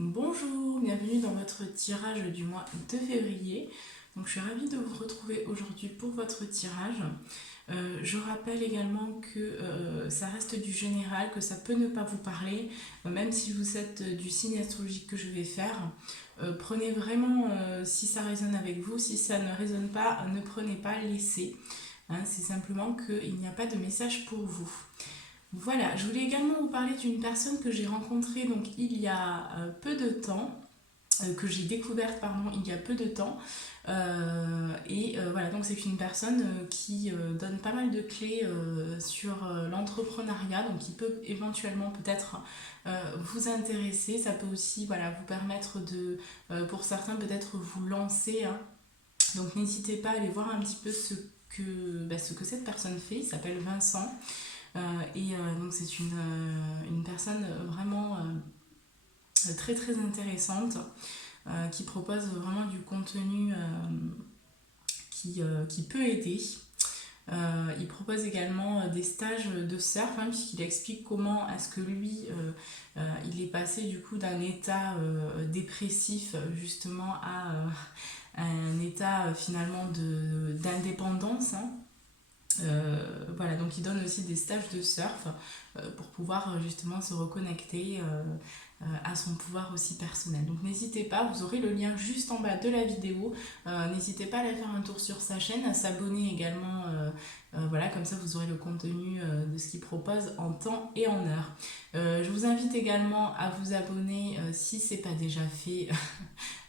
Bonjour, bienvenue dans votre tirage du mois de février. Donc, je suis ravie de vous retrouver aujourd'hui pour votre tirage. Je rappelle également que ça reste du général, que ça peut ne pas vous parler, même si vous êtes du signe astrologique que je vais faire. Prenez vraiment si ça résonne avec vous, si ça ne résonne pas, ne prenez pas, laissez. Hein, c'est simplement qu'il n'y a pas de message pour vous. Voilà, je voulais également vous parler d'une personne que j'ai rencontrée donc, il y a peu de temps, que j'ai découverte pardon, il y a peu de temps. Voilà, donc c'est une personne qui donne pas mal de clés sur l'entrepreneuriat, donc qui peut éventuellement peut-être vous intéresser. Ça peut aussi voilà, vous permettre de, pour certains peut-être vous lancer. Hein. Donc n'hésitez pas à aller voir un petit peu ce que cette personne fait. Il s'appelle Vincent. Donc c'est une personne vraiment très très intéressante qui propose vraiment du contenu qui peut aider. Il propose également des stages de surf hein, puisqu'il explique comment est-ce que lui il est passé du coup d'un état dépressif justement à un état finalement d'indépendance. Hein. Voilà, donc il donne aussi des stages de surf pour pouvoir justement se reconnecter à son pouvoir aussi personnel. Donc n'hésitez pas, vous aurez le lien juste en bas de la vidéo. N'hésitez pas à aller faire un tour sur sa chaîne, à s'abonner également. Voilà, comme ça vous aurez le contenu de ce qu'il propose en temps et en heure. Je vous invite également à vous abonner si ce n'est pas déjà fait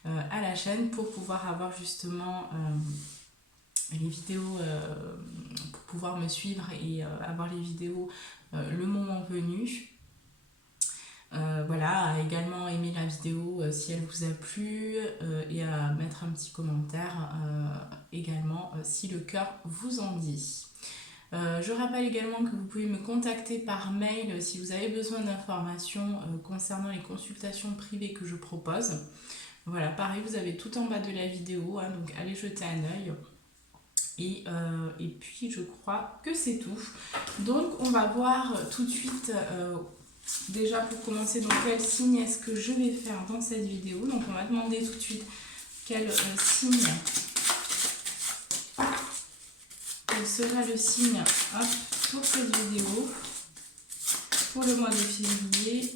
à la chaîne pour pouvoir avoir justement les vidéos pour pouvoir me suivre et avoir les vidéos le moment venu. Voilà, à également aimer la vidéo si elle vous a plu et à mettre un petit commentaire également si le cœur vous en dit. Je rappelle également que vous pouvez me contacter par mail si vous avez besoin d'informations concernant les consultations privées que je propose. Voilà, pareil, vous avez tout en bas de la vidéo, hein, donc allez jeter un œil. Et puis je crois que c'est tout. Donc on va voir tout de suite, déjà pour commencer, donc quel signe est-ce que je vais faire dans cette vidéo. Donc on va demander tout de suite quel sera le signe pour cette vidéo, pour le mois de février.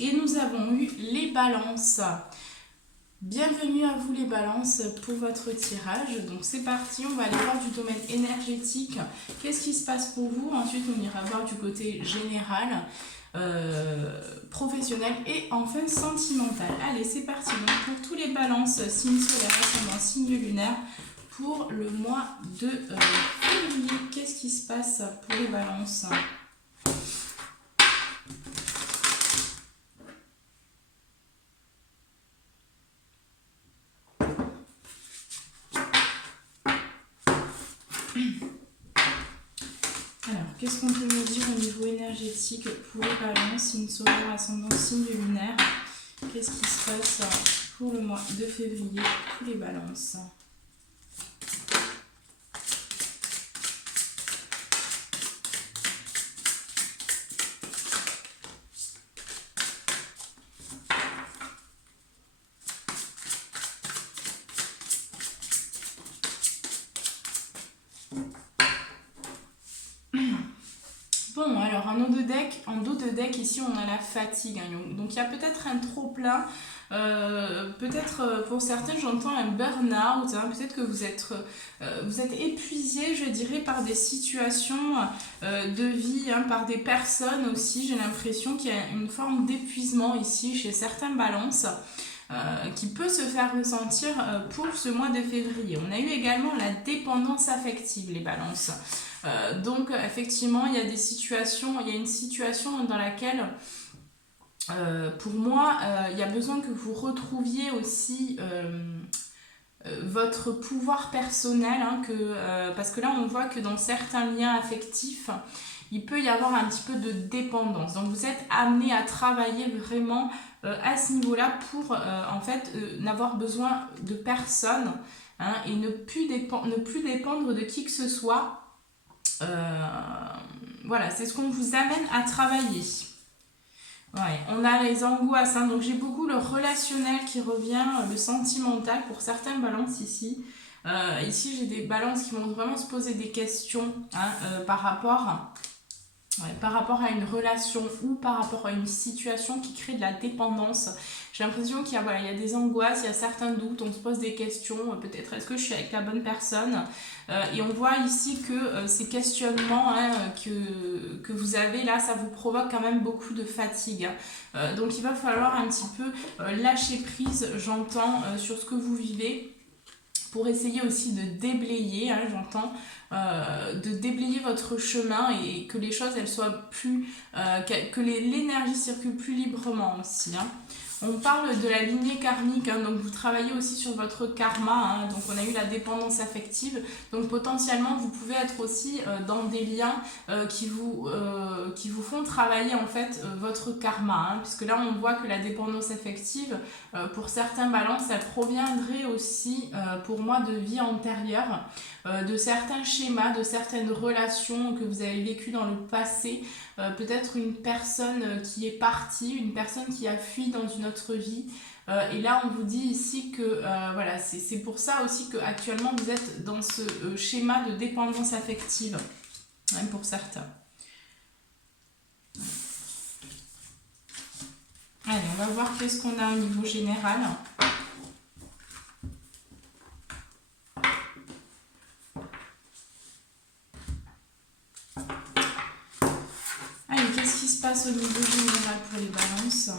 Et nous avons eu les balances. Bienvenue à vous les balances pour votre tirage. Donc c'est parti, on va aller voir du domaine énergétique. Qu'est-ce qui se passe pour vous? Ensuite on ira voir du côté général, professionnel et enfin sentimental. Allez c'est parti, donc pour tous les balances, signe solaire, ascendant, signe lunaire, pour le mois de février, qu'est-ce qui se passe pour les balances? Alors, qu'est-ce qu'on peut me dire au niveau énergétique pour les balances, signe solaire, ascendant, signe lunaire? Qu'est-ce qui se passe pour le mois de février pour les balances? Bon, alors en dos de deck, ici on a la fatigue. Hein, donc il y a peut-être un trop plein. Peut-être pour certains j'entends un burn-out. Hein, peut-être que vous êtes épuisé, je dirais, par des situations de vie, hein, par des personnes aussi. J'ai l'impression qu'il y a une forme d'épuisement ici chez certains balances. Qui peut se faire ressentir pour ce mois de février. On a eu également la dépendance affective, les balances. Donc effectivement, il y a une situation dans laquelle, pour moi, il y a besoin que vous retrouviez aussi votre pouvoir personnel, hein, parce que là on voit que dans certains liens affectifs, il peut y avoir un petit peu de dépendance. Donc vous êtes amené à travailler vraiment à ce niveau-là pour en fait n'avoir besoin de personne, hein, et ne plus dépendre de qui que ce soit. Voilà, c'est ce qu'on vous amène à travailler. Ouais, on a les angoisses, hein, donc j'ai beaucoup le relationnel qui revient, le sentimental pour certaines balances ici. Ici, j'ai des balances qui vont vraiment se poser des questions, hein, par rapport à une relation ou par rapport à une situation qui crée de la dépendance. J'ai l'impression qu'il y a, voilà, il y a des angoisses, il y a certains doutes, on se pose des questions, peut-être est-ce que je suis avec la bonne personne, et on voit ici que ces questionnements, hein, que vous avez là, ça vous provoque quand même beaucoup de fatigue. Donc il va falloir un petit peu lâcher prise, j'entends, sur ce que vous vivez, pour essayer aussi de déblayer, hein, j'entends, de déblayer votre chemin et que les choses elles soient plus, que l'énergie circule plus librement aussi, hein. On parle de la lignée karmique, hein, donc vous travaillez aussi sur votre karma, hein, donc on a eu la dépendance affective, donc potentiellement vous pouvez être aussi dans des liens qui vous font travailler en fait votre karma, hein, puisque là on voit que la dépendance affective, pour certains balances, elle proviendrait aussi pour moi de vie antérieure, de certains schémas, de certaines relations que vous avez vécues dans le passé, peut-être une personne qui est partie, une personne qui a fui dans une autre vie. Et là, on vous dit ici que voilà, c'est pour ça aussi qu'actuellement vous êtes dans ce schéma de dépendance affective, hein, pour certains. Allez, on va voir qu'est-ce qu'on a au niveau général. Allez, qu'est-ce qui se passe au niveau général pour les balances?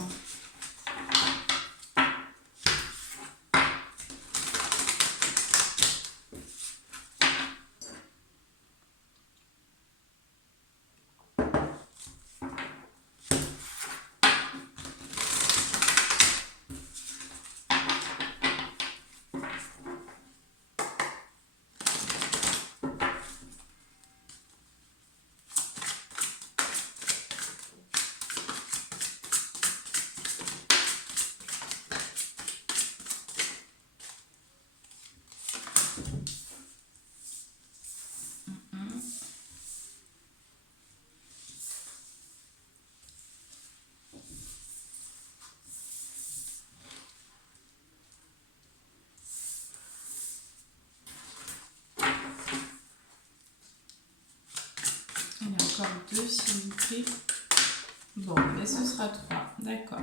Encore 2 s'il vous plaît. Bon, mais ce sera 3, d'accord.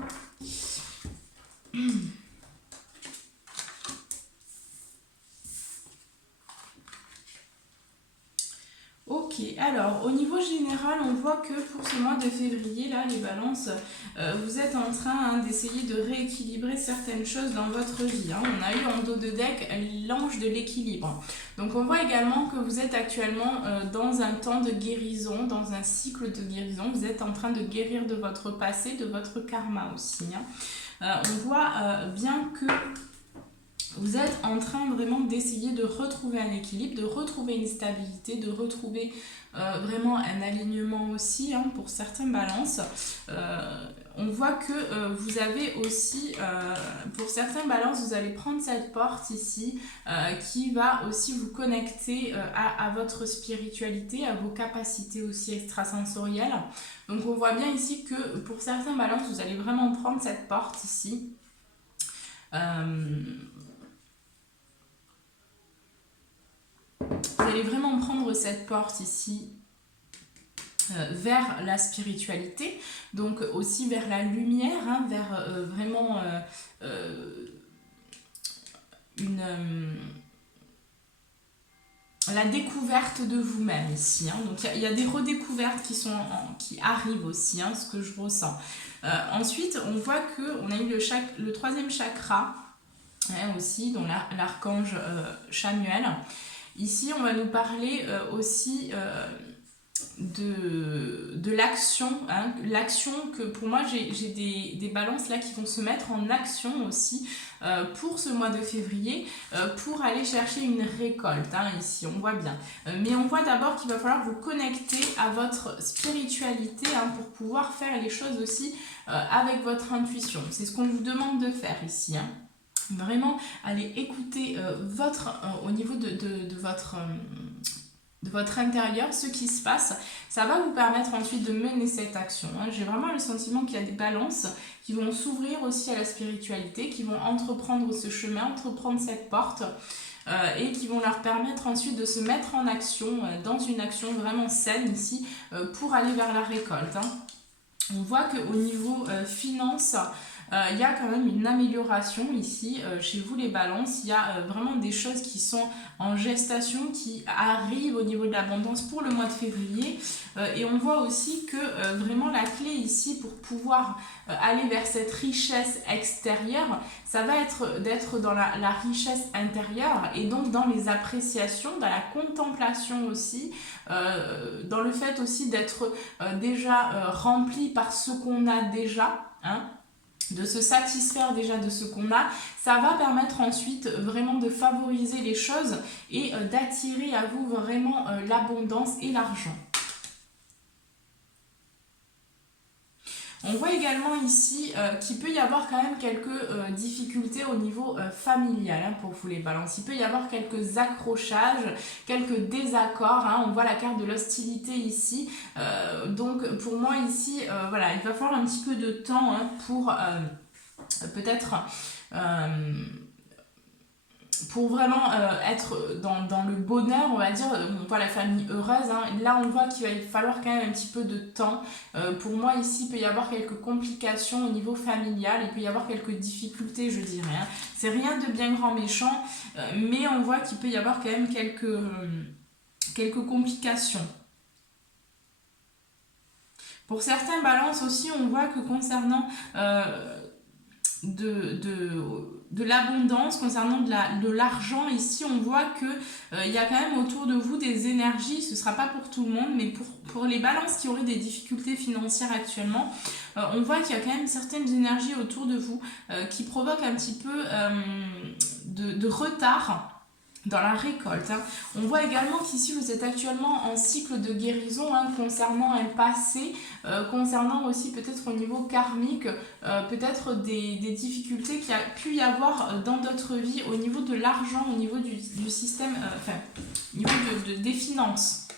Ok, alors au niveau général, on voit que pour ce mois de février, là, les balances, vous êtes en train, hein, d'essayer de rééquilibrer certaines choses dans votre vie, hein. On a eu en dos de deck l'ange de l'équilibre. Donc on voit également que vous êtes actuellement dans un temps de guérison, dans un cycle de guérison. Vous êtes en train de guérir de votre passé, de votre karma aussi, hein. On voit bien que vous êtes en train vraiment d'essayer de retrouver un équilibre, de retrouver une stabilité, de retrouver vraiment un alignement aussi, hein, pour certaines balances. On voit que vous avez aussi, pour certaines balances, vous allez prendre cette porte ici qui va aussi vous connecter à votre spiritualité, à vos capacités aussi extrasensorielles. Donc on voit bien ici que pour certaines balances, vous allez vraiment prendre cette porte ici. Vous allez vraiment prendre cette porte ici vers la spiritualité, donc aussi vers la lumière, hein, vers vraiment la découverte de vous-même ici, hein. Donc il y a des redécouvertes qui arrivent aussi, hein, ce que je ressens. Ensuite, on voit qu'on a eu le troisième chakra, hein, aussi, dont l'archange Chamuel. Ici, on va nous parler aussi de l'action, hein, l'action que pour moi j'ai des balances là qui vont se mettre en action aussi pour ce mois de février pour aller chercher une récolte, hein, ici on voit bien, mais on voit d'abord qu'il va falloir vous connecter à votre spiritualité, hein, pour pouvoir faire les choses aussi avec votre intuition. C'est ce qu'on vous demande de faire ici, hein. Vraiment aller écouter au niveau de votre intérieur, ce qui se passe, ça va vous permettre ensuite de mener cette action, hein. J'ai vraiment le sentiment qu'il y a des balances qui vont s'ouvrir aussi à la spiritualité, qui vont entreprendre ce chemin, entreprendre cette porte et qui vont leur permettre ensuite de se mettre en action, dans une action vraiment saine ici, pour aller vers la récolte, hein. On voit qu'au niveau finance, il y a quand même une amélioration ici chez vous les balances. Il y a vraiment des choses qui sont en gestation, qui arrivent au niveau de l'abondance pour le mois de février, et on voit aussi que vraiment la clé ici pour pouvoir aller vers cette richesse extérieure, ça va être d'être dans la richesse intérieure, et donc dans les appréciations, dans la contemplation aussi, dans le fait aussi d'être déjà rempli par ce qu'on a déjà, hein, de se satisfaire déjà de ce qu'on a. Ça va permettre ensuite vraiment de favoriser les choses et d'attirer à vous vraiment l'abondance et l'argent. On voit également ici qu'il peut y avoir quand même quelques difficultés au niveau familial, hein, pour vous les balances. Il peut y avoir quelques accrochages, quelques désaccords, hein. On voit la carte de l'hostilité ici. Donc pour moi ici, voilà, il va falloir un petit peu de temps, hein, pour peut-être... pour vraiment être dans le bonheur, on va dire, on voit la famille heureuse, hein. Là on voit qu'il va falloir quand même un petit peu de temps. Pour moi ici, il peut y avoir quelques complications au niveau familial, il peut y avoir quelques difficultés, je dirais, hein. C'est rien de bien grand méchant, mais on voit qu'il peut y avoir quand même quelques complications. Pour certains balances aussi, on voit que concernant de l'abondance, concernant de l'argent ici, on voit que il y a quand même autour de vous des énergies, ce ne sera pas pour tout le monde, mais pour les balances qui auraient des difficultés financières actuellement, on voit qu'il y a quand même certaines énergies autour de vous qui provoquent un petit peu de retard dans la récolte, hein. On voit également qu'ici vous êtes actuellement en cycle de guérison, hein, concernant un passé, concernant aussi peut-être au niveau karmique, peut-être des difficultés qu'il y a pu y avoir dans d'autres vies au niveau de l'argent, au niveau du système, au niveau des finances.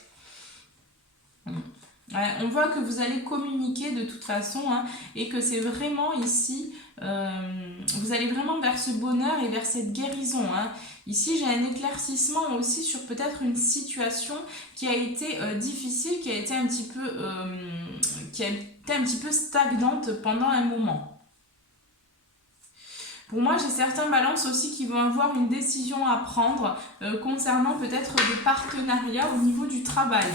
Ouais, on voit que vous allez communiquer de toute façon, hein, et que c'est vraiment ici, vous allez vraiment vers ce bonheur et vers cette guérison, hein. Ici, j'ai un éclaircissement aussi sur peut-être une situation qui a été difficile, qui a été un petit peu stagnante pendant un moment. Pour moi, j'ai certains balances aussi qui vont avoir une décision à prendre concernant peut-être des partenariats au niveau du travail.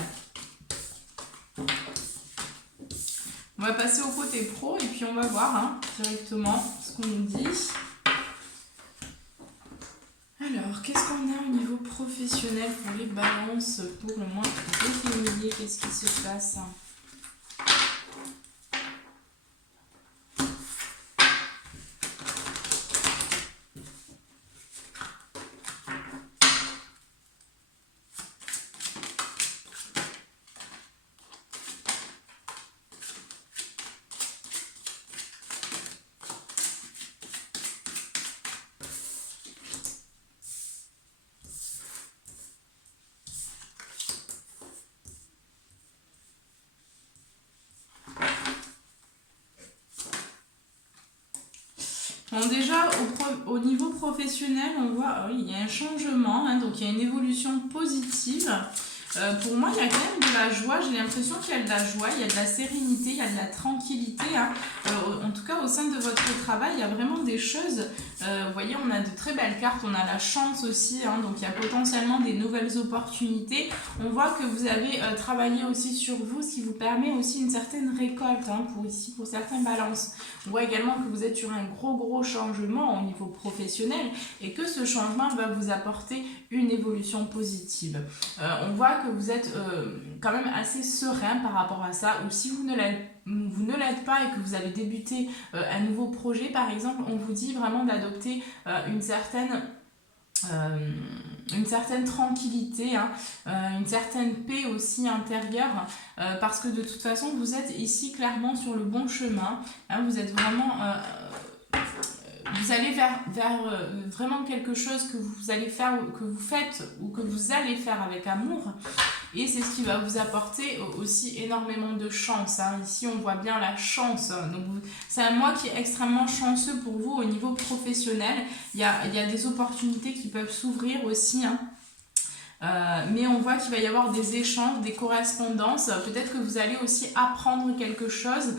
On va passer au côté pro et puis on va voir, hein, directement ce qu'on nous dit. Alors, qu'est-ce qu'on a au niveau professionnel pour les balances pour le mois de février? Qu'est-ce qui se passe? Bon, déjà, au niveau professionnel, on voit, oui, il y a un changement, hein, donc il y a une évolution positive. Pour moi, il y a quand même de la joie, j'ai l'impression qu'il y a de la joie, il y a de la sérénité, il y a de la tranquillité, hein. En tout cas, au sein de votre travail, il y a vraiment des choses, vous voyez, on a de très belles cartes, on a la chance aussi, hein, donc il y a potentiellement des nouvelles opportunités. On voit que vous avez travaillé aussi sur vous, ce qui vous permet aussi une certaine récolte, hein, pour certains balances. On voit également que vous êtes sur un gros changement au niveau professionnel et que ce changement va vous apporter une évolution positive. On voit que vous êtes quand même assez serein par rapport à ça, ou si vous ne l'êtes pas et que vous allez débuter un nouveau projet par exemple, on vous dit vraiment d'adopter une certaine tranquillité, hein, une certaine paix aussi intérieure, parce que de toute façon vous êtes ici clairement sur le bon chemin, hein, vous êtes vraiment vous allez vers vraiment quelque chose que vous allez faire, que vous faites ou que vous allez faire avec amour, et c'est ce qui va vous apporter aussi énormément de chance, hein. Ici on voit bien la chance, donc c'est un mois qui est extrêmement chanceux pour vous au niveau professionnel. Il y a des opportunités qui peuvent s'ouvrir aussi, hein. Mais on voit qu'il va y avoir des échanges, des correspondances. Peut-être que vous allez aussi apprendre quelque chose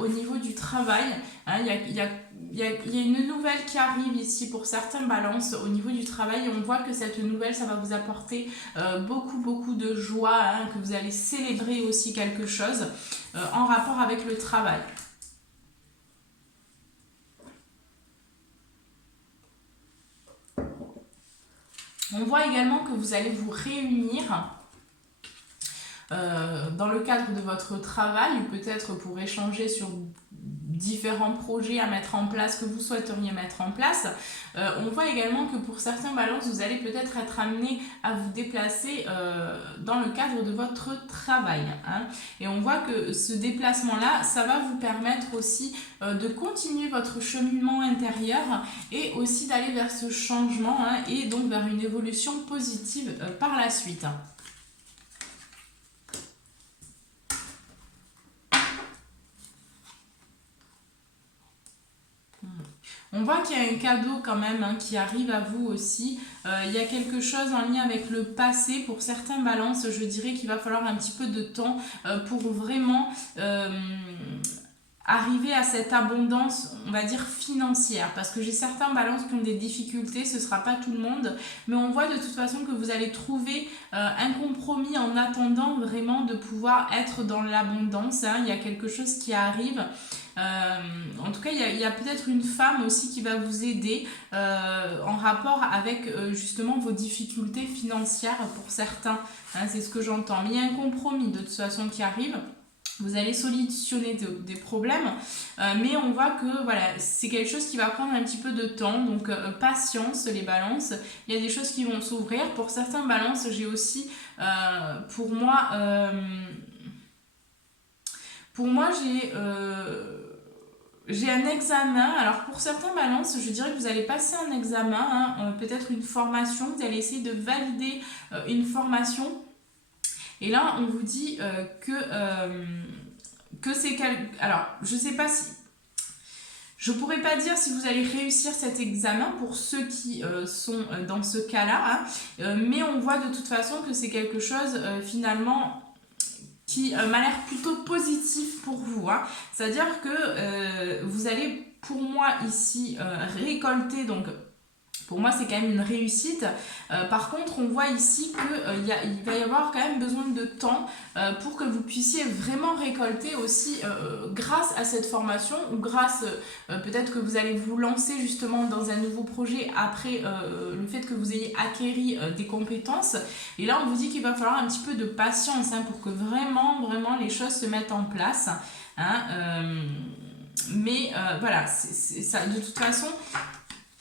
au niveau du travail, hein. Il y a une nouvelle qui arrive ici pour certains balances au niveau du travail, et on voit que cette nouvelle, ça va vous apporter beaucoup de joie, hein, que vous allez célébrer aussi quelque chose en rapport avec le travail. On voit également que vous allez vous réunir dans le cadre de votre travail, ou peut-être pour échanger sur différents projets à mettre en place, que vous souhaiteriez mettre en place. On voit également que pour certains balances, vous allez peut-être être amené à vous déplacer dans le cadre de votre travail, hein. Et on voit que ce déplacement-là, ça va vous permettre aussi de continuer votre cheminement intérieur et aussi d'aller vers ce changement, hein, et donc vers une évolution positive par la suite. On voit qu'il y a un cadeau quand même, hein, qui arrive à vous aussi. Il y a quelque chose en lien avec le passé. Pour certains balances, je dirais qu'il va falloir un petit peu de temps pour vraiment arriver à cette abondance, on va dire financière, parce que j'ai certains balances qui ont des difficultés, ce ne sera pas tout le monde, mais on voit de toute façon que vous allez trouver un compromis en attendant vraiment de pouvoir être dans l'abondance, hein. Il y a quelque chose qui arrive. En tout cas, il y a peut-être une femme aussi qui va vous aider en rapport avec justement vos difficultés financières pour certains, hein, c'est ce que j'entends. Mais il y a un compromis de toute façon qui arrive. Vous allez solutionner des problèmes, mais on voit que voilà, c'est quelque chose qui va prendre un petit peu de temps, donc patience les balances. Il y a des choses qui vont s'ouvrir. Pour certains balances, j'ai aussi, pour moi j'ai un examen. Alors pour certains balances, je dirais que vous allez passer un examen, hein, peut-être une formation, vous allez essayer de valider une formation. Et là, on vous dit que c'est... Alors, je ne sais pas si... Je ne pourrais pas dire si vous allez réussir cet examen pour ceux qui sont dans ce cas-là, hein, mais on voit de toute façon que c'est quelque chose finalement qui m'a l'air plutôt positif pour vous, hein. C'est-à-dire que vous allez, pour moi ici, récolter, donc pour moi c'est quand même une réussite. Par contre on voit ici qu'il va y avoir quand même besoin de temps pour que vous puissiez vraiment récolter aussi grâce à cette formation, ou grâce peut-être que vous allez vous lancer justement dans un nouveau projet après le fait que vous ayez acquéri des compétences. Et là on vous dit qu'il va falloir un petit peu de patience, hein, pour que vraiment les choses se mettent en place, hein. Mais voilà, c'est ça. De toute façon,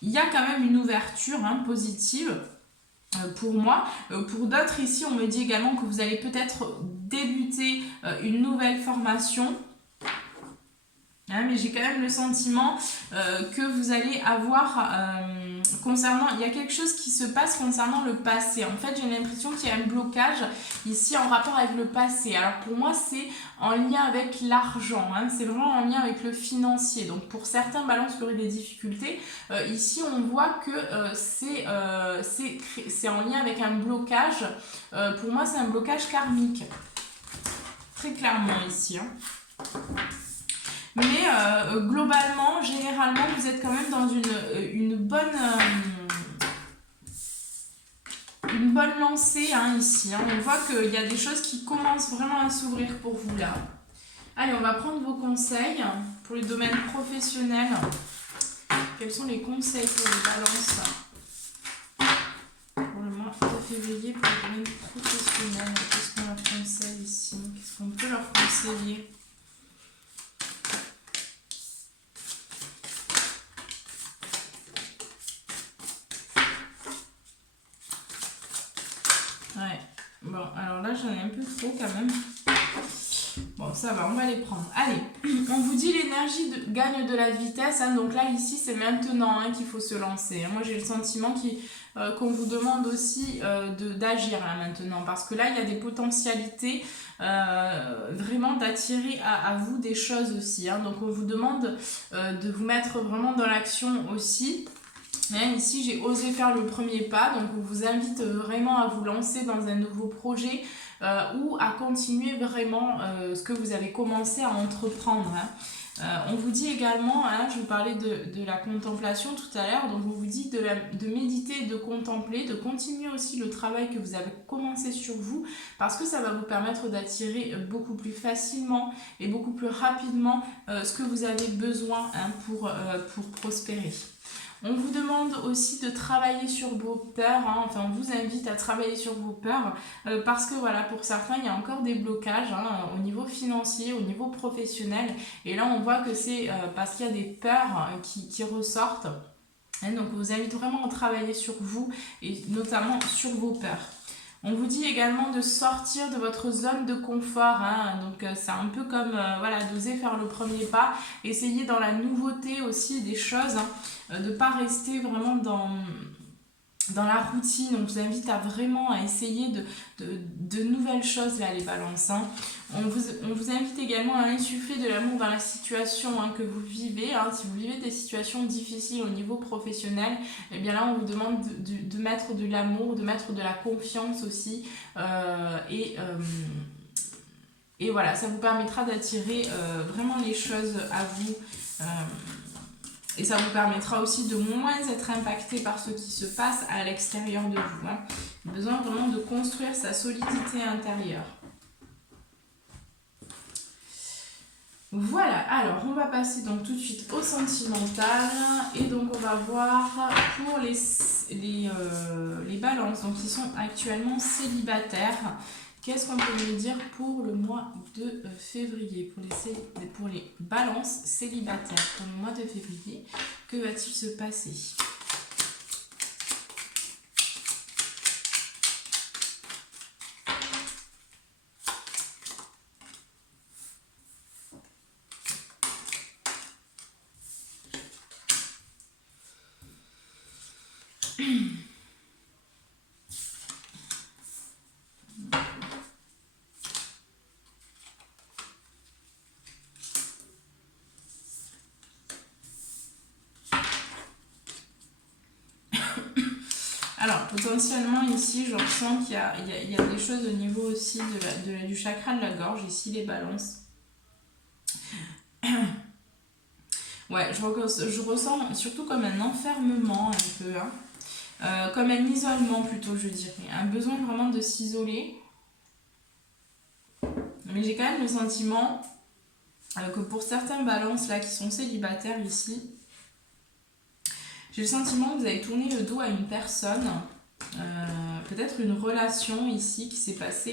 il y a quand même une ouverture, hein, positive pour moi. Pour d'autres ici, on me dit également que vous allez peut-être débuter une nouvelle formation. Hein, mais j'ai quand même le sentiment que vous allez avoir concernant... Il y a quelque chose qui se passe concernant le passé. En fait, j'ai l'impression qu'il y a un blocage ici en rapport avec le passé. Alors pour moi, c'est en lien avec l'argent, hein, c'est vraiment en lien avec le financier. Donc pour certains balances qui auraient des difficultés, ici on voit que c'est en lien avec un blocage. Pour moi, c'est un blocage karmique. Très clairement ici, hein. Mais globalement, généralement, vous êtes quand même dans une bonne lancée hein, ici. Hein. On voit qu'il y a des choses qui commencent vraiment à s'ouvrir pour vous là. Allez, on va prendre vos conseils pour les domaines professionnels. Quels sont les conseils pour les balances pour le mois de février pour les domaines professionnels? Qu'est-ce qu'on leur conseille ici? Qu'est-ce qu'on peut leur conseiller? Ouais, bon, alors là j'en ai un peu trop quand même. Bon, ça va, on va les prendre. Allez, on vous dit l'énergie gagne de la vitesse. Hein, donc là, ici, c'est maintenant hein, qu'il faut se lancer. Moi, j'ai le sentiment qu'on vous demande aussi d'agir là maintenant. Parce que là, il y a des potentialités vraiment d'attirer à vous des choses aussi. Hein, donc, on vous demande de vous mettre vraiment dans l'action aussi. Mais ici, j'ai osé faire le premier pas. Donc, on vous invite vraiment à vous lancer dans un nouveau projet. Ou à continuer vraiment ce que vous avez commencé à entreprendre. Hein. On vous dit également, hein, je vous parlais de la contemplation tout à l'heure, donc on vous dit de méditer, de contempler, de continuer aussi le travail que vous avez commencé sur vous, parce que ça va vous permettre d'attirer beaucoup plus facilement et beaucoup plus rapidement ce que vous avez besoin hein, pour prospérer. On vous demande aussi de travailler sur vos peurs, hein. Enfin on vous invite à travailler sur vos peurs parce que voilà, pour certains il y a encore des blocages hein, au niveau financier, au niveau professionnel et là on voit que c'est parce qu'il y a des peurs qui ressortent. Et donc on vous invite vraiment à travailler sur vous et notamment sur vos peurs. On vous dit également de sortir de votre zone de confort, hein. Donc c'est un peu comme voilà, d'oser faire le premier pas, essayer dans la nouveauté aussi des choses, hein, de ne pas rester vraiment dans la routine. On vous invite à vraiment essayer de nouvelles choses là les balances. Hein. On vous invite également à insuffler de l'amour dans la situation hein, que vous vivez. Hein. Si vous vivez des situations difficiles au niveau professionnel, eh bien là on vous demande de mettre de l'amour, de mettre de la confiance aussi. Et voilà, ça vous permettra d'attirer vraiment les choses à vous. Et ça vous permettra aussi de moins être impacté par ce qui se passe à l'extérieur de vous. Hein. Besoin vraiment de construire sa solidité intérieure. Voilà, alors on va passer donc tout de suite au sentimental. Et donc on va voir pour les balances, donc ils sont actuellement célibataires. Qu'est-ce qu'on peut me dire pour le mois de février, pour les balances célibataires, pour le mois de février, que va-t-il se passer ? Alors, potentiellement, ici, je ressens qu'il y a des choses au niveau aussi du chakra de la gorge, ici, les balances. Ouais, je ressens surtout comme un enfermement, un peu, hein. Comme un isolement, plutôt, je dirais. Un besoin vraiment de s'isoler. Mais j'ai quand même le sentiment que pour certains balances, là, qui sont célibataires, ici, j'ai le sentiment que vous avez tourné le dos à une personne, peut-être une relation ici qui s'est passée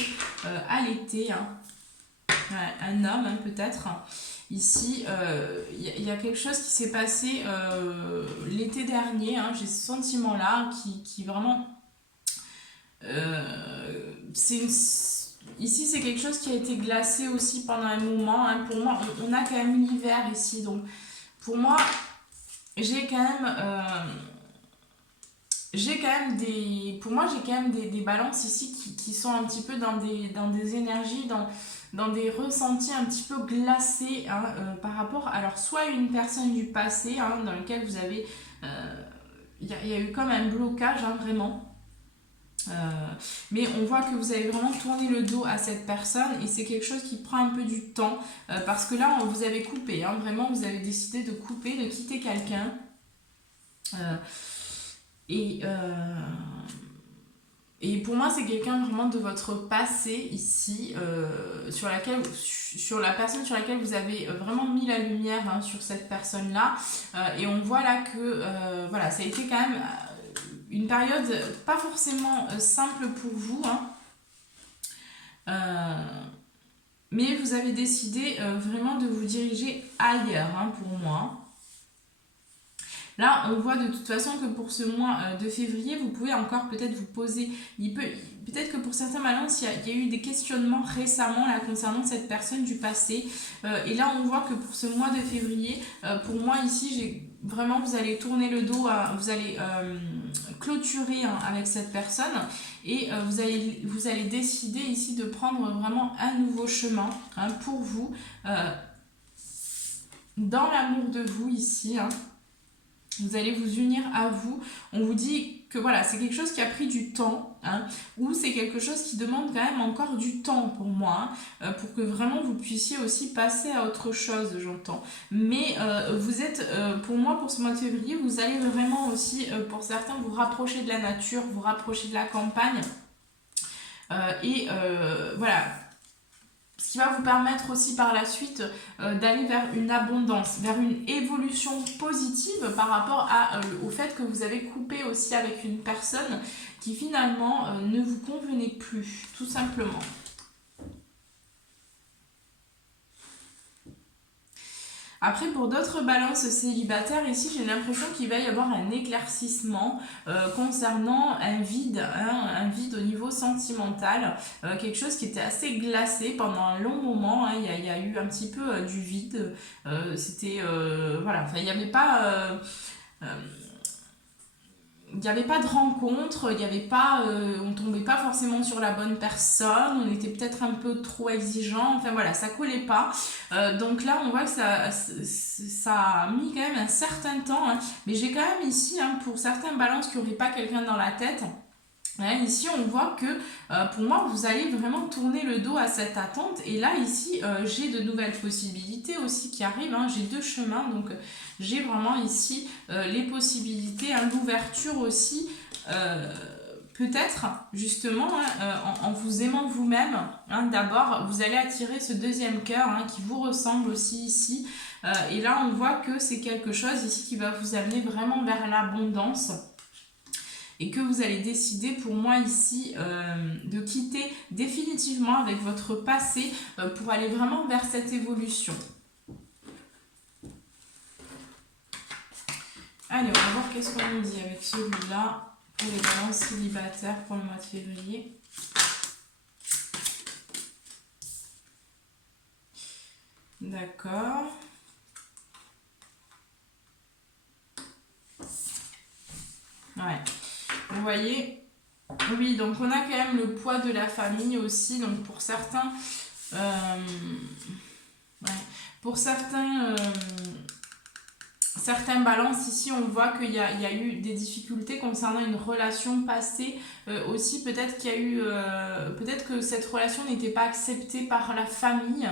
à l'été, hein. Ouais, un homme hein, peut-être. Ici, il y a quelque chose qui s'est passé l'été dernier, hein, j'ai ce sentiment-là qui vraiment... Ici, c'est quelque chose qui a été glacé aussi pendant un moment. Hein. Pour moi, on a quand même l'hiver ici, donc pour moi... J'ai quand même des balances ici qui sont un petit peu dans des énergies, dans des ressentis un petit peu glacés hein, par rapport à alors soit une personne du passé hein, dans lequel vous avez il y a eu comme un blocage hein, vraiment Mais on voit que vous avez vraiment tourné le dos à cette personne et c'est quelque chose qui prend un peu du temps parce que là, vous avez coupé, hein, vraiment, vous avez décidé de couper, de quitter quelqu'un. Euh, et, euh, et pour moi, c'est quelqu'un vraiment de votre passé ici, sur la personne sur laquelle vous avez vraiment mis la lumière, hein, sur cette personne-là. Et on voit là que voilà, ça a été quand même une période pas forcément simple pour vous, hein. Mais vous avez décidé vraiment de vous diriger ailleurs, hein, pour moi. Là, on voit de toute façon que pour ce mois de février, vous pouvez encore peut-être vous poser, peut-être que pour certains balances, il y a eu des questionnements récemment là, concernant cette personne du passé. Et là, on voit que pour ce mois de février, pour moi ici, vraiment, vous allez tourner le dos, vous allez clôturer, hein, avec cette personne et vous allez décider ici de prendre vraiment un nouveau chemin, hein, pour vous, dans l'amour de vous ici, hein. Vous allez vous unir à vous. On vous dit que voilà, c'est quelque chose qui a pris du temps, hein, ou c'est quelque chose qui demande quand même encore du temps pour moi, hein, pour que vraiment vous puissiez aussi passer à autre chose, j'entends. Mais vous êtes, pour moi, pour ce mois de février, vous allez vraiment aussi, pour certains, vous rapprocher de la nature, vous rapprocher de la campagne. Voilà, ce qui va vous permettre aussi par la suite d'aller vers une abondance, vers une évolution positive par rapport au fait que vous avez coupé aussi avec une personne qui finalement ne vous convenait plus, tout simplement. Après, pour d'autres balances célibataires, ici, j'ai l'impression qu'il va y avoir un éclaircissement concernant un vide, hein, un vide au niveau sentimental, quelque chose qui était assez glacé pendant un long moment, hein. Il y a eu un petit peu du vide, c'était, voilà, enfin, il n'y avait pas... il n'y avait pas de rencontre, il y avait pas, on tombait pas forcément sur la bonne personne, on était peut-être un peu trop exigeant, enfin voilà, ça collait pas. Donc là, on voit que ça a mis quand même un certain temps, hein. Mais j'ai quand même ici, hein, pour certains balances qui n'auraient pas quelqu'un dans la tête, ouais, ici, on voit que pour moi, vous allez vraiment tourner le dos à cette attente. Et là, ici, j'ai de nouvelles possibilités aussi qui arrivent, hein. J'ai deux chemins, donc j'ai vraiment ici les possibilités, hein, l'ouverture aussi. Peut-être, justement, hein, en vous aimant vous-même, hein, d'abord, vous allez attirer ce deuxième cœur, hein, qui vous ressemble aussi ici. Et là, on voit que c'est quelque chose ici qui va vous amener vraiment vers l'abondance. Et que vous allez décider pour moi ici de quitter définitivement avec votre passé pour aller vraiment vers cette évolution. Allez, on va voir qu'est-ce qu'on nous dit avec celui-là pour les balances célibataires pour le mois de février. D'accord. Ouais. Vous voyez, oui, donc on a quand même le poids de la famille aussi. Donc pour certains, ouais, pour certains balances ici, on voit qu'il y a eu des difficultés concernant une relation passée. Aussi, peut-être qu'il y a eu, peut-être que cette relation n'était pas acceptée par la famille.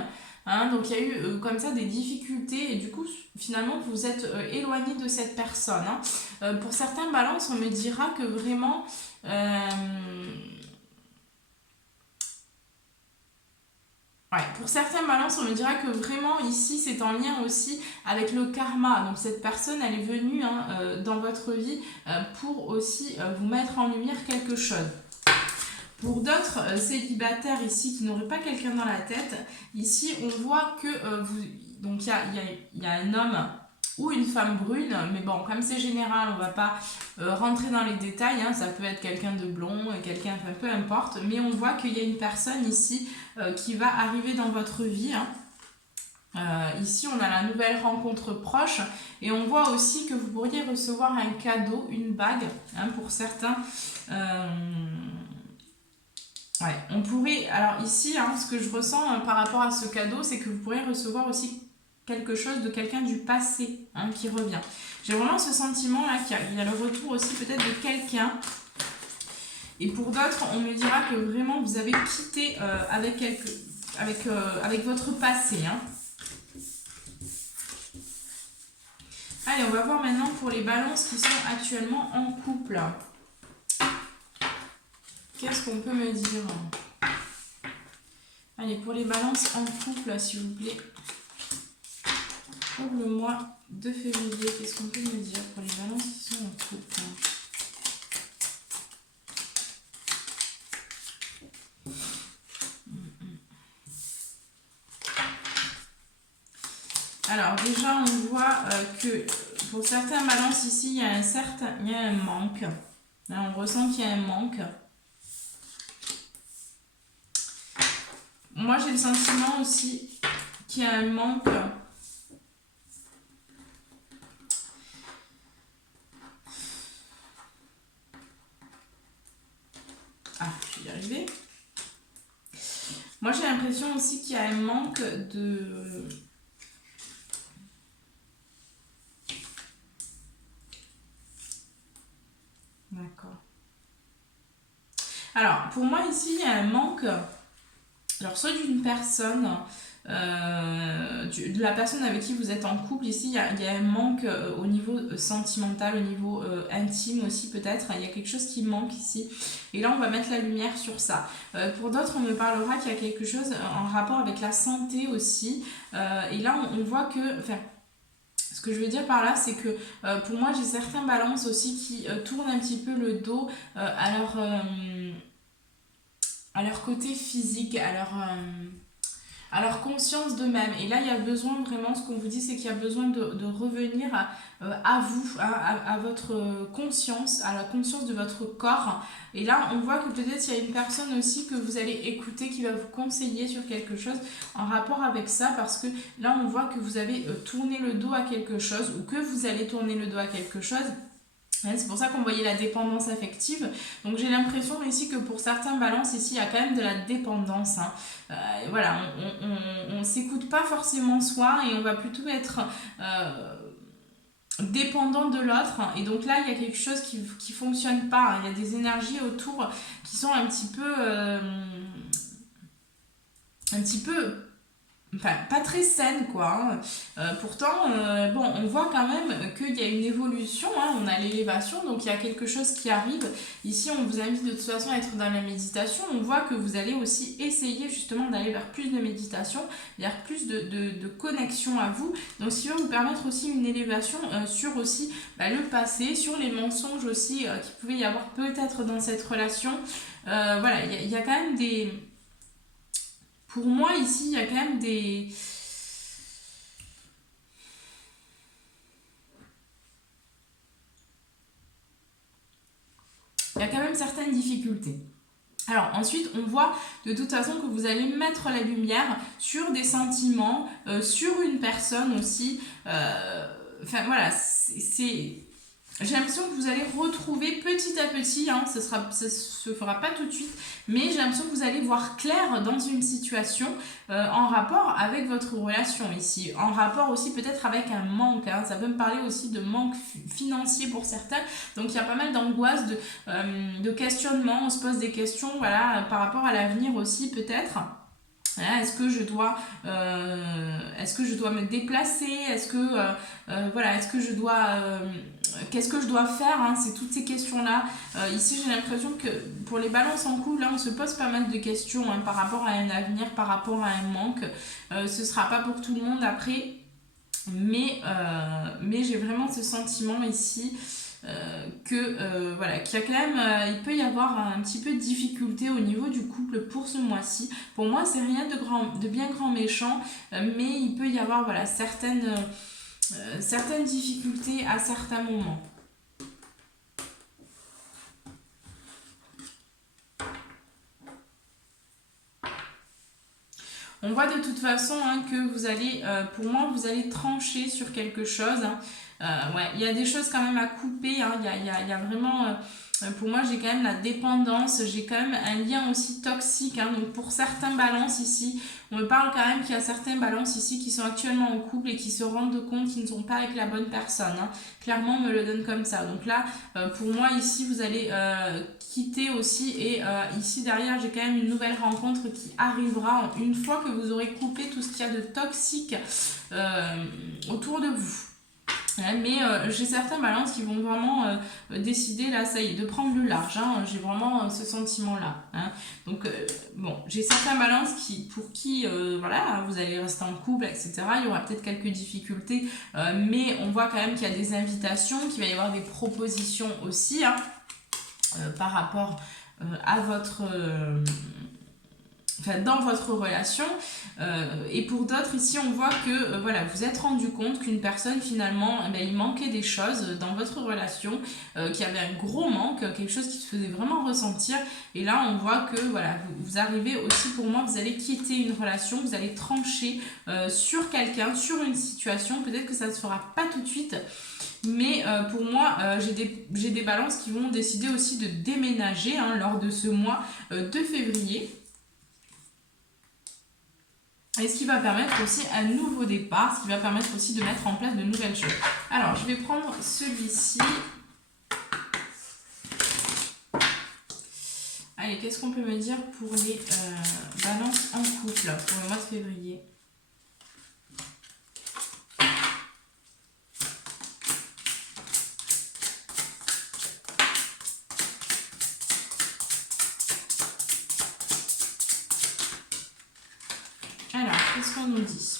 Hein, donc il y a eu comme ça des difficultés et du coup finalement vous êtes éloigné de cette personne, hein. Pour certains balances on me dira que vraiment ouais, pour certains balances on me dira que vraiment ici c'est en lien aussi avec le karma. Donc cette personne elle est venue, hein, dans votre vie pour aussi vous mettre en lumière quelque chose. Pour d'autres célibataires ici qui n'auraient pas quelqu'un dans la tête, ici on voit que donc il y a un homme ou une femme brune, mais bon, comme c'est général, on va pas rentrer dans les détails, hein, ça peut être quelqu'un de blond, quelqu'un, enfin peu importe, mais on voit qu'il y a une personne ici qui va arriver dans votre vie, hein. Ici, on a la nouvelle rencontre proche et on voit aussi que vous pourriez recevoir un cadeau, une bague, hein, pour certains. Ouais, on pourrait, alors ici, hein, ce que je ressens par rapport à ce cadeau, c'est que vous pourrez recevoir aussi quelque chose de quelqu'un du passé, hein, qui revient. J'ai vraiment ce sentiment là qu'il y a le retour aussi peut-être de quelqu'un Et pour d'autres, on me dira que vraiment vous avez quitté avec votre passé. Hein. Allez, on va voir maintenant pour les balances qui sont actuellement en couple. Qu'est-ce qu'on peut me dire? Allez, pour les balances en couple, s'il vous plaît. Pour le mois de février, qu'est-ce qu'on peut me dire pour les balances qui sont en couple? Alors déjà, on voit que pour certains balances ici, il y a un manque. Là, on ressent qu'il y a un manque. Moi, j'ai le sentiment aussi qu'il y a un manque. Ah, je vais y arriver. Moi, j'ai l'impression aussi qu'il y a un manque de... D'accord. Alors, pour moi, ici, il y a un manque, alors soit d'une personne, de la personne avec qui vous êtes en couple, ici, il y a un manque au niveau sentimental, au niveau intime aussi peut-être, il y a quelque chose qui manque ici. Et là, on va mettre la lumière sur ça. Pour d'autres, on me parlera qu'il y a quelque chose en rapport avec la santé aussi. Et là, on voit que... Enfin, ce que je veux dire par là, c'est que pour moi, j'ai certains balances aussi qui tournent un petit peu le dos à leur côté physique, à leur conscience d'eux-mêmes. Et là, il y a besoin vraiment, ce qu'on vous dit, c'est qu'il y a besoin de revenir à vous, à votre conscience, à la conscience de votre corps. Et là, on voit que peut-être il y a une personne aussi que vous allez écouter qui va vous conseiller sur quelque chose en rapport avec ça, parce que là, on voit que vous avez tourné le dos à quelque chose ou que vous allez tourner le dos à quelque chose. C'est pour ça qu'on voyait la dépendance affective. Donc j'ai l'impression ici que pour certains balances, ici, il y a quand même de la dépendance. Hein. Voilà, on s'écoute pas forcément soi et on va plutôt être dépendant de l'autre. Et donc là, il y a quelque chose qui fonctionne pas. Hein. Il y a des énergies autour qui sont un petit peu enfin, pas très saine quoi. Pourtant, bon, on voit quand même qu'il y a une évolution, hein, on a l'élévation, donc il y a quelque chose qui arrive. Ici, on vous invite de toute façon à être dans la méditation. On voit que vous allez aussi essayer justement d'aller vers plus de méditation, vers plus de connexion à vous. Donc, ce qui va vous permettre aussi une élévation sur aussi le passé, sur les mensonges aussi qu'il pouvait y avoir peut-être dans cette relation. Voilà, il y a quand même des... Pour moi, ici, il y a quand même des... Il y a quand même certaines difficultés. Alors ensuite, on voit de toute façon que vous allez mettre la lumière sur des sentiments, sur une personne aussi. Enfin voilà, j'ai l'impression que vous allez retrouver petit à petit, hein, se fera pas tout de suite, mais j'ai l'impression que vous allez voir clair dans une situation en rapport avec votre relation ici, en rapport aussi peut-être avec un manque, hein, ça peut me parler aussi de manque financier pour certains, donc il y a pas mal d'angoisse, de questionnement, on se pose des questions voilà, par rapport à l'avenir aussi peut-être. Voilà, est-ce que je dois me déplacer, est-ce que je dois qu'est-ce que je dois faire, hein, c'est toutes ces questions là. Ici j'ai l'impression que pour les balances en couple là on se pose pas mal de questions hein, par rapport à un avenir, par rapport à un manque. Ce sera pas pour tout le monde après, mais j'ai vraiment ce sentiment ici voilà, qu'il y a quand même, il peut y avoir un petit peu de difficulté au niveau du couple pour ce mois-ci. Pour moi, c'est rien de bien grand méchant, mais il peut y avoir voilà, certaines difficultés à certains moments. On voit de toute façon hein, que vous allez, pour moi, vous allez trancher sur quelque chose. Hein. Ouais, il y a des choses quand même à couper. Hein. Il y a vraiment Pour moi, j'ai quand même la dépendance, j'ai quand même un lien aussi toxique. Hein. Donc pour certains balances ici, on me parle quand même qu'il y a certains balances ici qui sont actuellement en couple et qui se rendent compte qu'ils ne sont pas avec la bonne personne. Hein. Clairement, on me le donne comme ça. Donc là, pour moi, ici, vous allez quitter aussi. Et ici, derrière, j'ai quand même une nouvelle rencontre qui arrivera une fois que vous aurez coupé tout ce qu'il y a de toxique autour de vous. Mais j'ai certains balances qui vont vraiment décider là, ça y est, de prendre le large. Hein. J'ai vraiment ce sentiment-là. Hein. Donc bon, j'ai certains balances pour qui, voilà, vous allez rester en couple, etc. Il y aura peut-être quelques difficultés, mais on voit quand même qu'il y a des invitations, qu'il va y avoir des propositions aussi hein, par rapport à votre... Enfin, dans votre relation et pour d'autres ici on voit que voilà, vous êtes rendu compte qu'une personne finalement il manquait des choses dans votre relation, qu'il y avait un gros manque, quelque chose qui se faisait vraiment ressentir et là on voit que voilà, vous arrivez aussi, pour moi vous allez quitter une relation, vous allez trancher sur quelqu'un, sur une situation, peut-être que ça ne se fera pas tout de suite. Mais pour moi, j'ai des balances qui vont décider aussi de déménager hein, lors de ce mois de février. Et ce qui va permettre aussi un nouveau départ, ce qui va permettre aussi de mettre en place de nouvelles choses. Alors, je vais prendre celui-ci. Allez, qu'est-ce qu'on peut me dire pour les balances en couple pour le mois de février ? Alors, qu'est-ce qu'on nous dit ?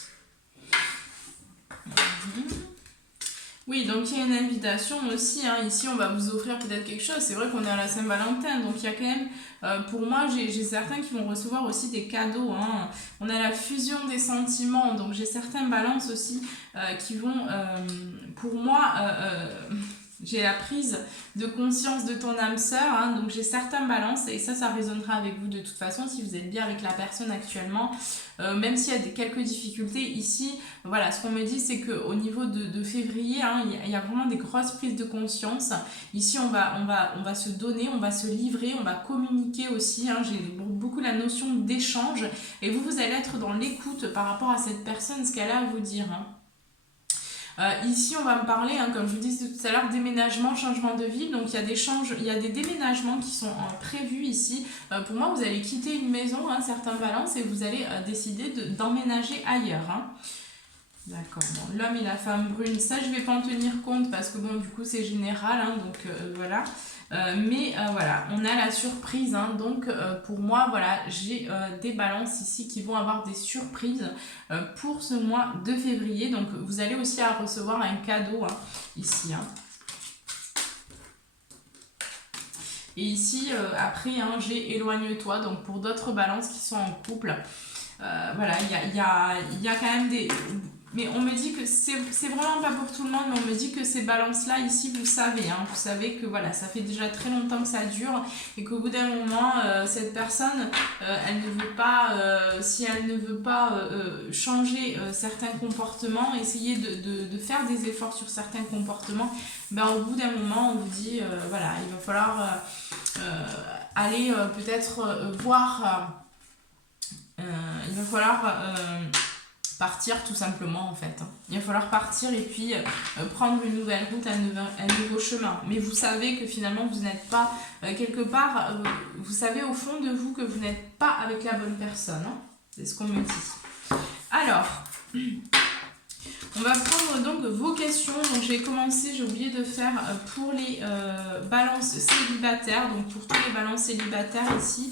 Oui, donc il y a une invitation aussi. Hein. Ici, on va vous offrir peut-être quelque chose. C'est vrai qu'on est à la Saint-Valentin, donc il y a quand même, pour moi, j'ai certains qui vont recevoir aussi des cadeaux. Hein. On a la fusion des sentiments, donc j'ai certains balances aussi qui vont, pour moi, j'ai la prise de conscience de ton âme sœur, hein, donc j'ai certains balances et ça résonnera avec vous de toute façon si vous êtes bien avec la personne actuellement, même s'il y a quelques difficultés ici. Voilà, ce qu'on me dit c'est qu'au niveau de février, hein, il y a vraiment des grosses prises de conscience. Ici on va se donner, on va se livrer, on va communiquer aussi, hein, j'ai beaucoup la notion d'échange et vous allez être dans l'écoute par rapport à cette personne, ce qu'elle a à vous dire. Hein. Ici, on va me parler, hein, comme je vous disais tout à l'heure, déménagement, changement de ville. Donc, il y a des déménagements qui sont prévus ici. Pour moi, vous allez quitter une maison, hein, certains balances, et vous allez décider d'emménager ailleurs. Hein. D'accord. Bon, l'homme et la femme brune, ça, je ne vais pas en tenir compte parce que, bon, du coup, c'est général. Hein, donc, voilà. Mais voilà, on a la surprise, hein, donc pour moi voilà, j'ai des balances ici qui vont avoir des surprises pour ce mois de février, donc vous allez aussi à recevoir un cadeau hein, ici. Hein. Et ici après hein, j'ai éloigne-toi, donc pour d'autres balances qui sont en couple, voilà, il y a quand même des... Mais on me dit que c'est vraiment pas pour tout le monde, mais on me dit que ces balances-là, ici, vous savez que voilà, ça fait déjà très longtemps que ça dure et qu'au bout d'un moment, cette personne, elle ne veut pas, si elle ne veut pas changer certains comportements, essayer de faire des efforts sur certains comportements, ben, au bout d'un moment, on vous dit, voilà, il va falloir aller peut-être voir, il va falloir... partir tout simplement en fait. Il va falloir partir et puis prendre une nouvelle route, un nouveau chemin. Mais vous savez que finalement vous n'êtes pas quelque part, vous savez au fond de vous que vous n'êtes pas avec la bonne personne. Hein. C'est ce qu'on me dit. Alors, on va prendre donc vos questions. Donc je vais commencer, j'ai oublié de faire pour les balances célibataires. Donc pour tous les balances célibataires ici,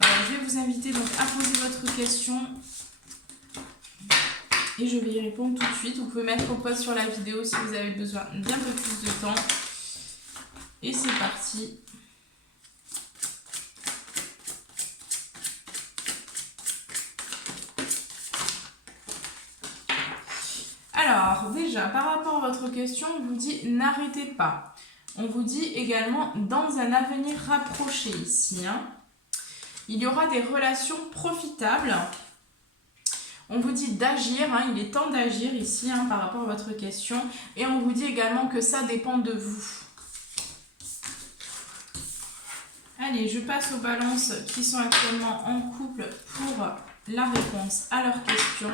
je vais vous inviter donc à poser votre question. Et je vais y répondre tout de suite. Vous pouvez mettre au pause sur la vidéo si vous avez besoin d'un peu plus de temps. Et c'est parti. Alors, déjà, par rapport à votre question, on vous dit n'arrêtez pas. On vous dit également dans un avenir rapproché ici. Hein, il y aura des relations profitables. On vous dit d'agir, hein, il est temps d'agir ici hein, par rapport à votre question. Et on vous dit également que ça dépend de vous. Allez, je passe aux balances qui sont actuellement en couple pour la réponse à leurs questions.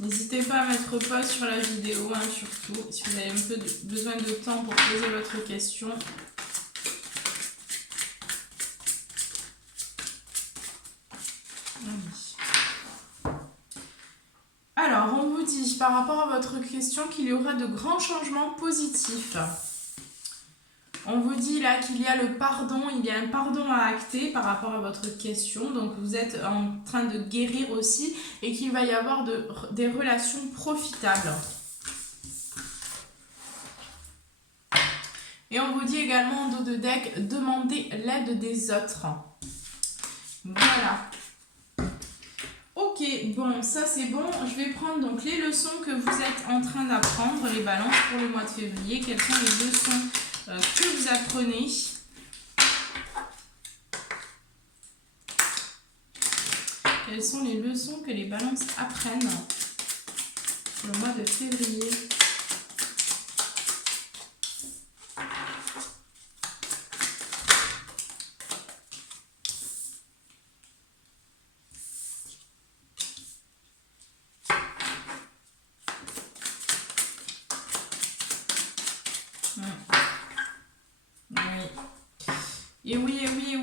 N'hésitez pas à mettre pause sur la vidéo, hein, surtout si vous avez un peu besoin de temps pour poser votre question. Alors, on vous dit par rapport à votre question qu'il y aura de grands changements positifs. On vous dit là qu'il y a le pardon, il y a un pardon à acter par rapport à votre question. Donc vous êtes en train de guérir aussi et qu'il va y avoir des relations profitables. Et on vous dit également en dos de deck, demandez l'aide des autres. Voilà. Ok, bon, ça c'est bon. Je vais prendre donc les leçons que vous êtes en train d'apprendre, les balances pour le mois de février. Quelles sont les leçons que vous apprenez? Quelles sont les leçons que les balances apprennent pour le mois de février?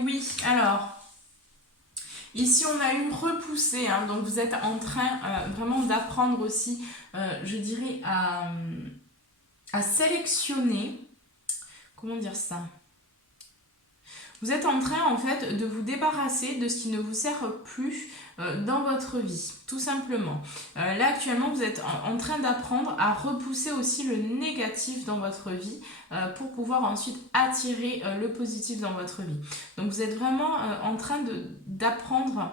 Oui. Alors, ici on a eu repoussé, hein, donc vous êtes en train vraiment d'apprendre aussi, je dirais, à sélectionner, comment dire ça? Vous êtes en train en fait de vous débarrasser de ce qui ne vous sert plus dans votre vie, tout simplement. Là actuellement vous êtes en train d'apprendre à repousser aussi le négatif dans votre vie pour pouvoir ensuite attirer le positif dans votre vie. Donc vous êtes vraiment en train d'apprendre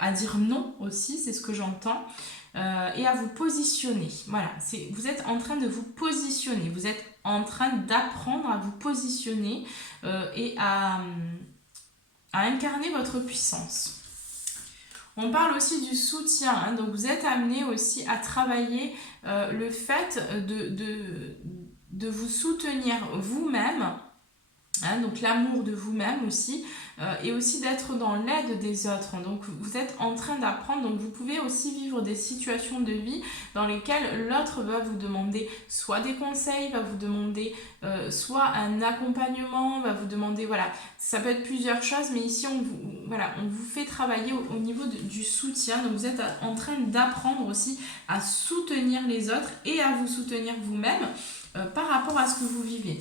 à dire non aussi, c'est ce que j'entends. Et à vous positionner. Voilà, vous êtes en train de vous positionner, vous êtes en train d'apprendre à vous positionner et à incarner votre puissance. On parle aussi du soutien, hein, donc vous êtes amené aussi à travailler le fait de vous soutenir vous-même, hein, donc l'amour de vous-même aussi, et aussi d'être dans l'aide des autres. Donc vous êtes en train d'apprendre, donc vous pouvez aussi vivre des situations de vie dans lesquelles l'autre va vous demander soit des conseils, va vous demander soit un accompagnement, va vous demander, voilà, ça peut être plusieurs choses, mais ici on vous fait travailler au niveau du soutien. Donc vous êtes en train d'apprendre aussi à soutenir les autres et à vous soutenir vous-même par rapport à ce que vous vivez.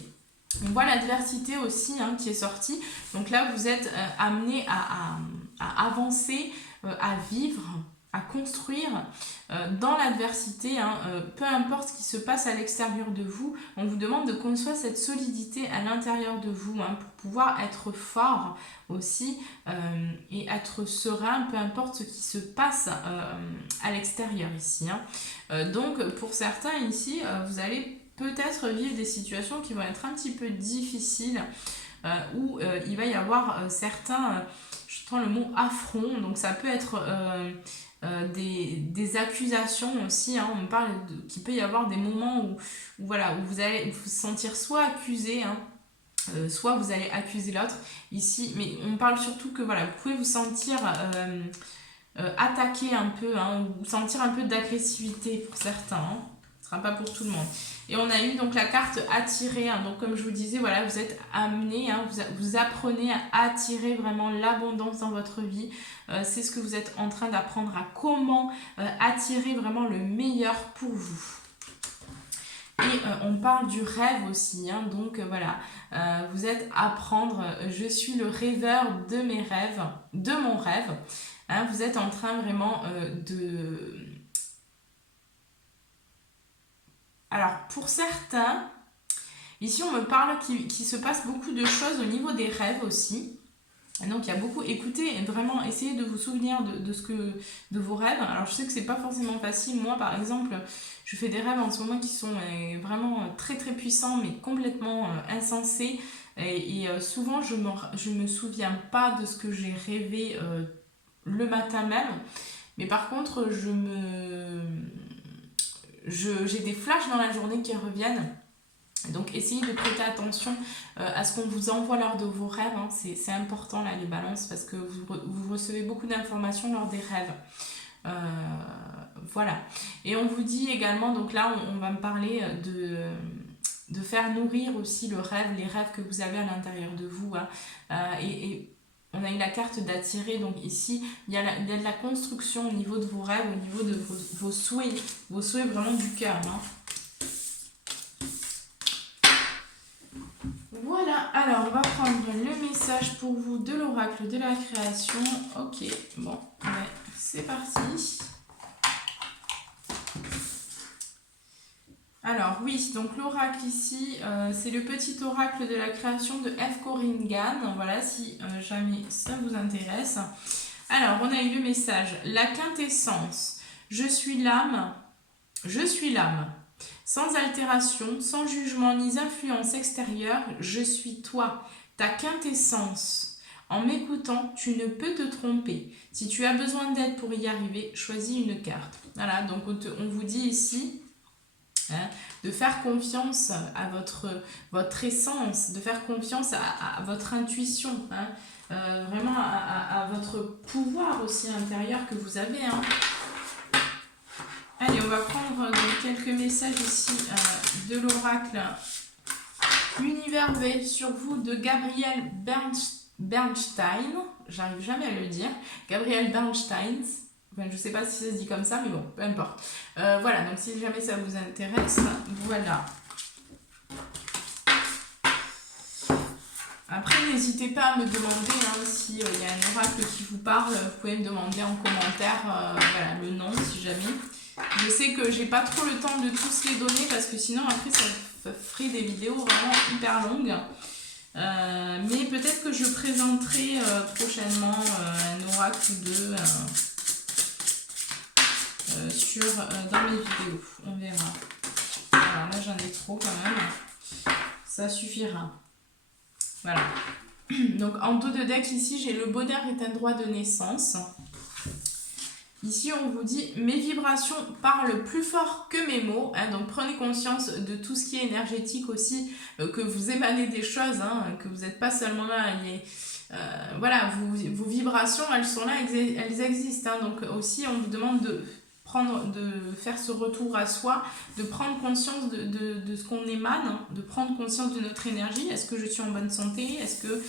On voit l'adversité aussi, hein, qui est sortie. Donc là, vous êtes amené à avancer, à vivre, à construire dans l'adversité. Hein, peu importe ce qui se passe à l'extérieur de vous, on vous demande de construire cette solidité à l'intérieur de vous, hein, pour pouvoir être fort aussi et être serein, peu importe ce qui se passe à l'extérieur ici. Hein. Donc pour certains ici, vous allez peut-être vivre des situations qui vont être un petit peu difficiles, où il va y avoir certains, je prends le mot affront, donc ça peut être des accusations aussi, hein, on parle qu'il peut y avoir des moments où vous allez vous sentir soit accusé, hein, soit vous allez accuser l'autre ici, mais on parle surtout que voilà, vous pouvez vous sentir attaqué un peu, hein, ou sentir un peu d'agressivité pour certains, hein. Ce ne sera pas pour tout le monde. Et on a eu donc la carte attirer, hein. Donc comme je vous disais, voilà, vous êtes amené, hein, vous apprenez à attirer vraiment l'abondance dans votre vie. C'est ce que vous êtes en train d'apprendre, à comment attirer vraiment le meilleur pour vous. Et on parle du rêve aussi, hein. Donc voilà, vous êtes à prendre, je suis le rêveur de mes rêves, de mon rêve. Hein, vous êtes en train vraiment Alors, pour certains, ici on me parle qu'il se passe beaucoup de choses au niveau des rêves aussi. Et donc il y a beaucoup, écoutez, vraiment essayez de vous souvenir de vos rêves. Alors je sais que c'est pas forcément facile. Moi par exemple, je fais des rêves en ce moment qui sont vraiment très très puissants, mais complètement insensés. Souvent, je me souviens pas de ce que j'ai rêvé le matin même. Mais par contre, j'ai des flashs dans la journée qui reviennent. Donc essayez de prêter attention à ce qu'on vous envoie lors de vos rêves. Hein. C'est important là, les balances, parce que vous recevez beaucoup d'informations lors des rêves. Voilà. Et on vous dit également, donc là on va me parler de faire nourrir aussi le rêve, les rêves que vous avez à l'intérieur de vous. Hein. Et on a eu la carte d'attirer, donc ici il y a de la construction au niveau de vos rêves, au niveau de vos souhaits vraiment du cœur. Hein. Voilà, alors on va prendre le message pour vous de l'oracle de la création. Ok, bon, c'est parti. Alors oui, donc l'oracle ici, c'est le petit oracle de la création de F. Corrigan. Voilà, si jamais ça vous intéresse. Alors, on a eu le message. La quintessence. Je suis l'âme. Je suis l'âme. Sans altération, sans jugement ni influence extérieure, je suis toi, ta quintessence. En m'écoutant, tu ne peux te tromper. Si tu as besoin d'aide pour y arriver, choisis une carte. Voilà, donc on vous dit ici de faire confiance à votre essence, de faire confiance à votre intuition, vraiment à votre pouvoir aussi intérieur que vous avez. Allez, on va prendre quelques messages ici de l'oracle L'univers veille sur vous de Gabriel Bernstein. J'arrive jamais à le dire. Gabriel Bernstein. Enfin, je sais pas si ça se dit comme ça, mais bon, peu importe. Voilà, donc si jamais ça vous intéresse, voilà. Après, n'hésitez pas à me demander s'il y a un oracle qui vous parle. Vous pouvez me demander en commentaire voilà, le nom, si jamais. Je sais que j'ai pas trop le temps de tous les donner parce que sinon après ça ferait des vidéos vraiment hyper longues. Mais peut-être que je présenterai prochainement un oracle dans mes vidéos. On verra. Alors là j'en ai trop quand même. Ça suffira. Voilà. Donc en dos de deck ici j'ai le bonheur est un droit de naissance. Ici, on vous dit « Mes vibrations parlent plus fort que mes mots ». Donc, prenez conscience de tout ce qui est énergétique aussi, que vous émanez des choses, que vous n'êtes pas seulement là. Voilà, vos vibrations, elles sont là, elles existent. Donc, aussi, on vous demande de faire ce retour à soi, de prendre conscience de ce qu'on émane, de prendre conscience de notre énergie. Est-ce que je suis en bonne santé ? Est-ce que,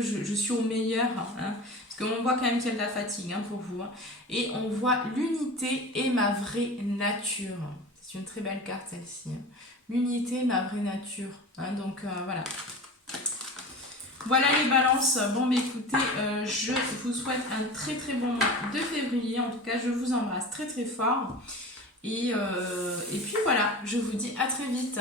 je suis au meilleur Parce qu'on voit quand même qu'il y a de la fatigue pour vous. Et on voit l'unité est ma vraie nature. C'est une très belle carte celle-ci. L'unité est ma vraie nature. Donc voilà. Voilà les balances. Bon, mais écoutez, je vous souhaite un très très bon mois de février. En tout cas, je vous embrasse très très fort. Et puis voilà, je vous dis à très vite.